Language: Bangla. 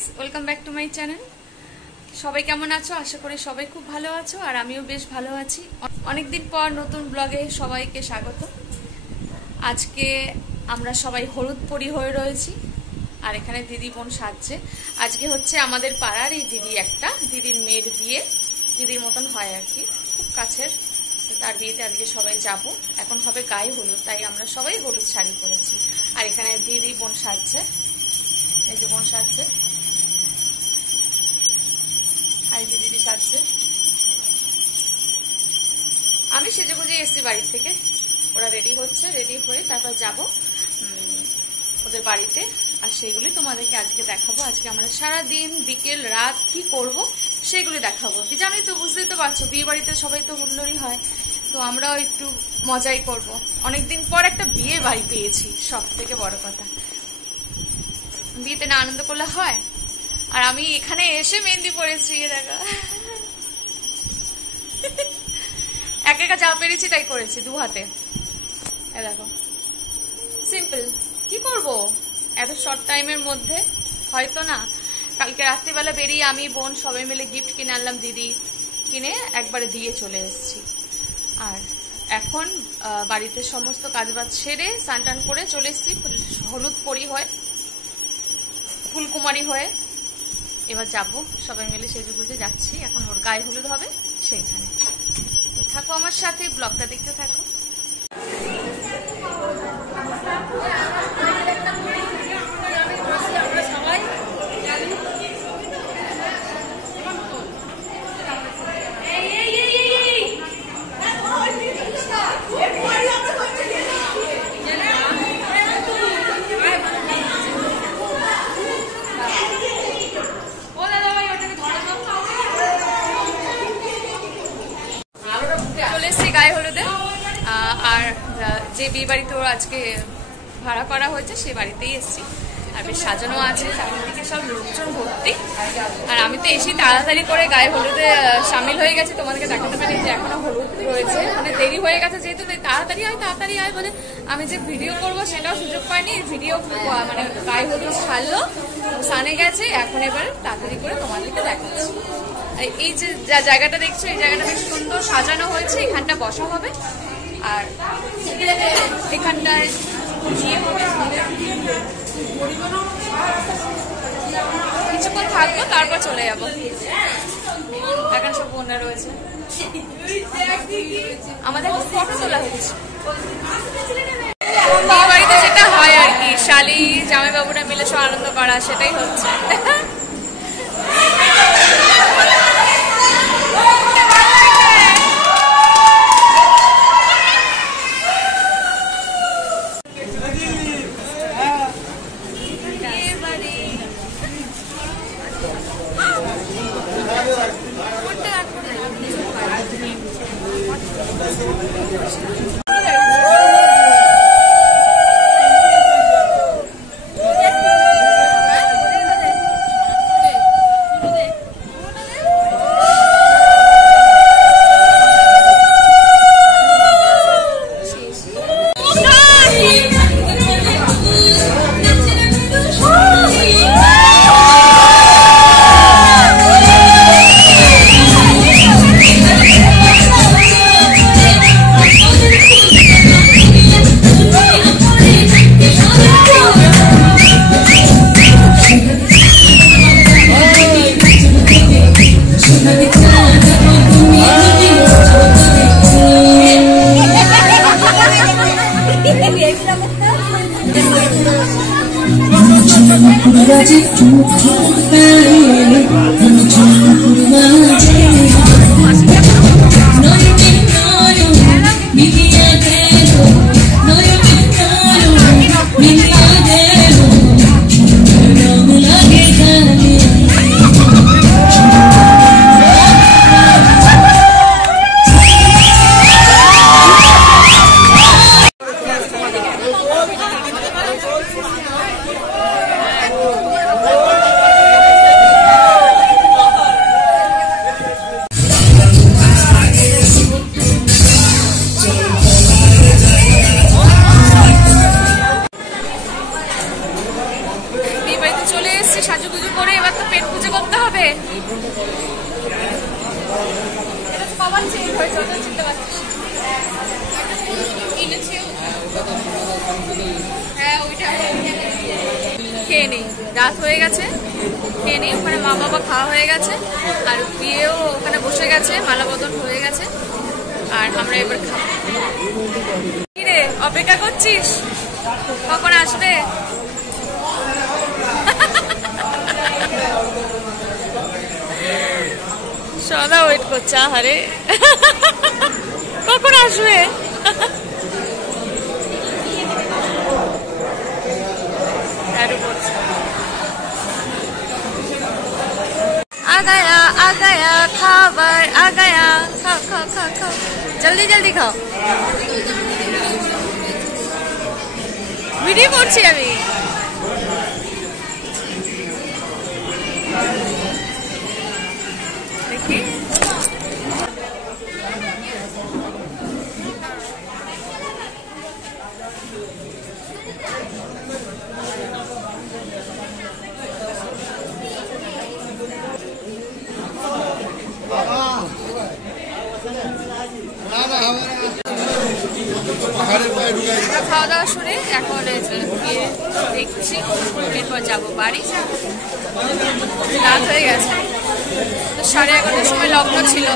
Guys, welcome back to my channel. সবাই কেমন আছো? আশা করি সবাই খুব ভালো আছো, আর আমিও বেশ ভালো আছি। অনেকদিন পর নতুন ব্লগে সবাইকে স্বাগত। আজকে আমরা সবাই হলুদ পরি হয়ে রয়েছি, আর এখানে দিদি বোন সাজছে। আজকে হচ্ছে আমাদের পাড়ার এই দিদির মেয়ের বিয়ে, দিদির মতন হয় আর কি, খুব কাছের। তার বিয়েতে আজকে সবাই যাব। এখন হবে গায়ে হলুদ, তাই আমরা সবাই হলুদ শাড়ি পরেছি। আর এখানে দিদি বোন সাজছে, এই যে বোন সাজছে, আর দিদি সাজছে। আমি সেজেগুজে এসছি বাড়ি থেকে, ওরা রেডি হচ্ছে, রেডি হয়ে তারপর যাব ওদের বাড়িতে। আর সেগুলি তোমাদেরকে আজকে দেখাবো। আজকে আমরা সারাদিন বিকেল রাত কি করব সেগুলি দেখাবো। জানোই তো, বুঝতেই তো পারছো, বিয়ে বাড়িতে সবাই তো হুল্লোড়ই হয়, তো আমরাও একটু মজাই করব। অনেকদিন পর একটা বিয়ে বাড়ি পেয়েছি, সব থেকে বড় কথা। বিয়েতে না আনন্দ করলে হয়? আর আমি এখানে এসে মেহেন্দি পরেছি, দেখো একা যা পেরেছি তাই করেছি, দু হাতে। দেখো, সিম্পল। কি করব এত শর্ট টাইমের মধ্যে? হয়তো না। কালকে রাত্রিবেলা বেরিয়ে আমি বোন সবাই মিলে গিফট কিনে আনলাম, দিদি কিনে একবারে দিয়ে চলে এসেছি। আর এখন বাড়িতে সমস্ত কাজবাজ সেরে স্নান টান করে চলে এসেছি হলুদ পরি হয়ে, ফুলকুমারী হয়ে। এবার যাব সবাই মিলে সেজেগুজে যাচ্ছি। এখন ওর গায়ে হলুদ হবে সেইখানে। তো থাকো আমার সাথে, ব্লগটা দেখতে থাকো। গায়ে হলুদে, আর যে বিয়ে বাড়িতে ওর আজকে ভাড়া করা হয়েছে সে বাড়িতেই এসেছি। আর বেশ সাজানো আছে, চারিদিকে সব লোকজন ভর্তি। আর আমি তো এসেই তাড়াতাড়ি করে গায়ে হলুদে সামিল হয়ে গেছি। তোমাদেরকে দেখাতে পারি যে এখনো হলুদ রয়েছে, মানে দেরি হয়ে গেছে যেহেতু, তাড়াতাড়ি হয় বলে আমি যে ভিডিও করবো সেটাও সুযোগ পাইনি। ভিডিও মানে গায়ে হলুদ ছাড়লো, সানে গেছে, এখন এবার তাড়াতাড়ি করে তোমাদেরকে দেখাচ্ছি। এই যে জায়গাটা দেখছো, এই জায়গাটা বেশ সুন্দর সাজানো হয়েছে, এখানটা বসা হবে। আর এখানটায় কিছুক্ষণ থাকবো, তারপর চলে যাবো। এখন সব বোনরা রয়েছে, আমাদের ফটো তোলা হচ্ছে। বিয়ে বাড়িতে যেটা হয় আর কি, শালি জামাইবাবুরা মিলে সব আনন্দ করা, সেটাই হচ্ছে। এসেছি সাজুগুজু করে, এবার তো পেট পুজো করতে হবে। বাবার চেঞ্জ হয়েছে, ওটা চিনতে পারছিস? হ্যাঁ ওইটা খেয়ে নেই, রাত হয়ে গেছে, খেয়ে নেই। ওখানে মা বাবা খাওয়া হয়ে গেছে, আর বিয়েও ওখানে বসে গেছে, মালা বদল হয়ে গেছে, আর আমরা এবার খাবো। কি রে, অপেক্ষা করছিস কখন আসবে? সদা ওয়েট করছে, আহারে কখন আসবে? आ गया खाबर आ गया, खाओ खाओ खाओ खाओ, जल्दी जल्दी खाओ। वीडियो করছি আমি। দেখি খাওয়া দাওয়া শুনে এখন দেখছি, এরপর যাবো বাড়ি। রাত হয়ে গেছে, তো 11:30টার সময় লগ্ন ছিল।